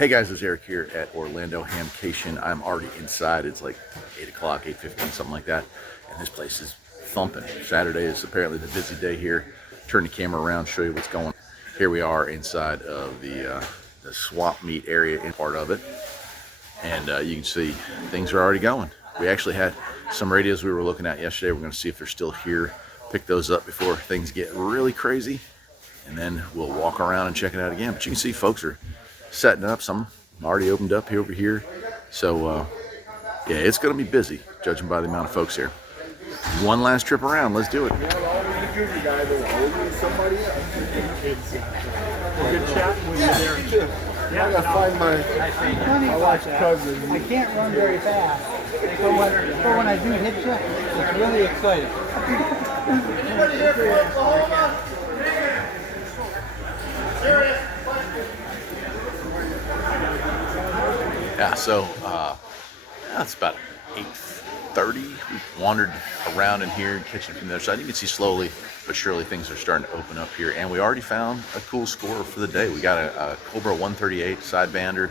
Hey guys, it's Eric here at Orlando Hamcation. I'm already inside. It's like 8 o'clock, 8:15, something like that. And this place is thumping. Saturday is apparently the busy day here. Turn the camera around, show you what's going on. Here we are inside of the swap meet area in part of it. And you can see things are already going. We actually had some radios we were looking at yesterday. We're going to see if they're still here. Pick those up before things get really crazy. And then we'll walk around and check it out again. But you can see folks are setting up. Some already opened up here over here. So yeah, it's going to be busy, judging by the amount of folks here. One last trip around. Let's do it. Good chat when you're there too. Yeah, I gotta find my wife's cousin. I can't run very fast, but when I do hit you, it's really exciting. Anybody here from Oklahoma? Yeah, so it's about 8:30. We wandered around in here, catching from the other side. You can see slowly but surely things are starting to open up here, and we already found a cool score for the day. We got a Cobra 138 sidebander,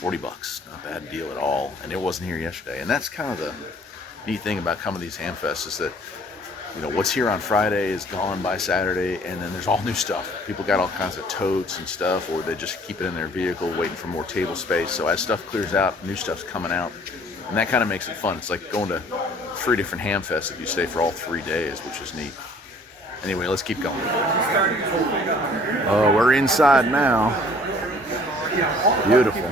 $40. Not a bad deal at all, and it wasn't here yesterday. And that's kind of the neat thing about coming to these ham fests is that, you know, what's here on Friday is gone by Saturday, and then there's all new stuff. People got all kinds of totes and stuff, or they just keep it in their vehicle waiting for more table space. So as stuff clears out, new stuff's coming out, and that kind of makes it fun. It's like going to 3 different ham fests if you stay for all 3 days, which is neat. Anyway, let's keep going. Oh, we're inside now. Beautiful.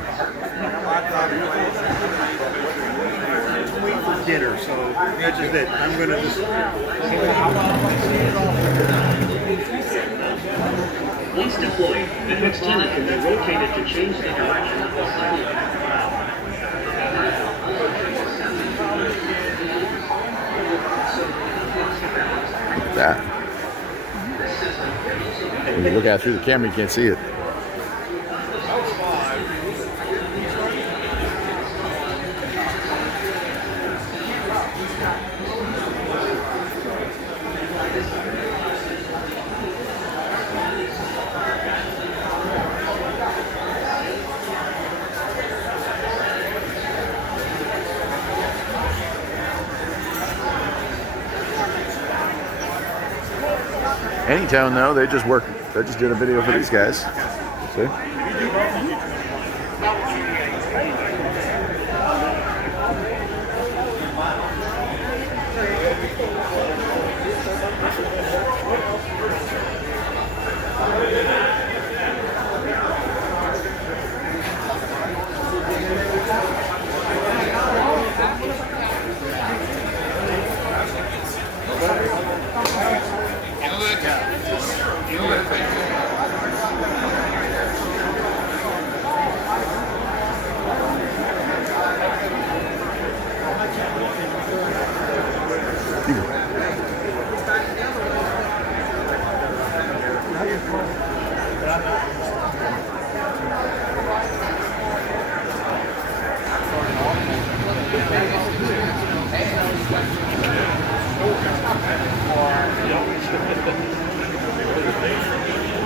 For dinner, so that's just it. I'm gonna just. Once deployed, the fixed tenet can be rotated to change the direction of the sight. Look at that. When you look out through the camera, you can't see it. Anytone though, they just did a video for these guys. See?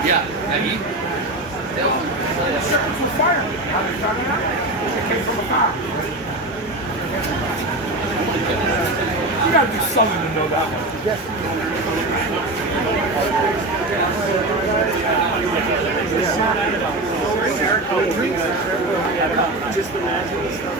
Yeah, have you? You gotta do something to know that one. Just imagine the stuff.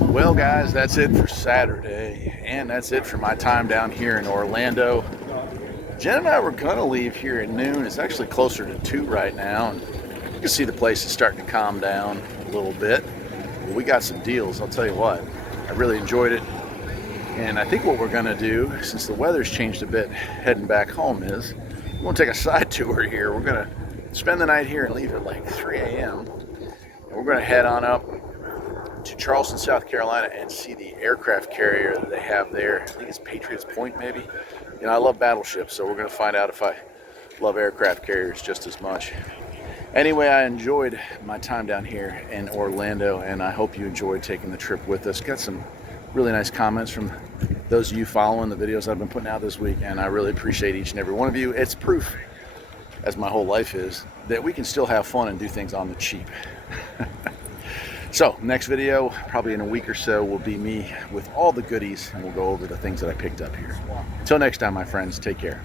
Well, guys, that's it for Saturday, and that's it for my time down here in Orlando. Jen and I were gonna leave here at noon. It's actually closer to 2 right now, and you can see the place is starting to calm down a little bit. Well, we got some deals, I'll tell you what. I really enjoyed it, and I think what we're gonna do, since the weather's changed a bit heading back home, is we're gonna take a side tour here. We're gonna spend the night here and leave at like 3 a.m. And we're gonna head on up to Charleston, South Carolina, and see the aircraft carrier that they have there. I think it's Patriots Point, maybe. You know, I love battleships, so we're going to find out if I love aircraft carriers just as much. Anyway, I enjoyed my time down here in Orlando, and I hope you enjoyed taking the trip with us. Got some really nice comments from those of you following the videos I've been putting out this week, and I really appreciate each and every one of you. It's proof, as my whole life is, that we can still have fun and do things on the cheap. So, next video, probably in a week or so, will be me with all the goodies, and we'll go over the things that I picked up here. Until next time, my friends, take care.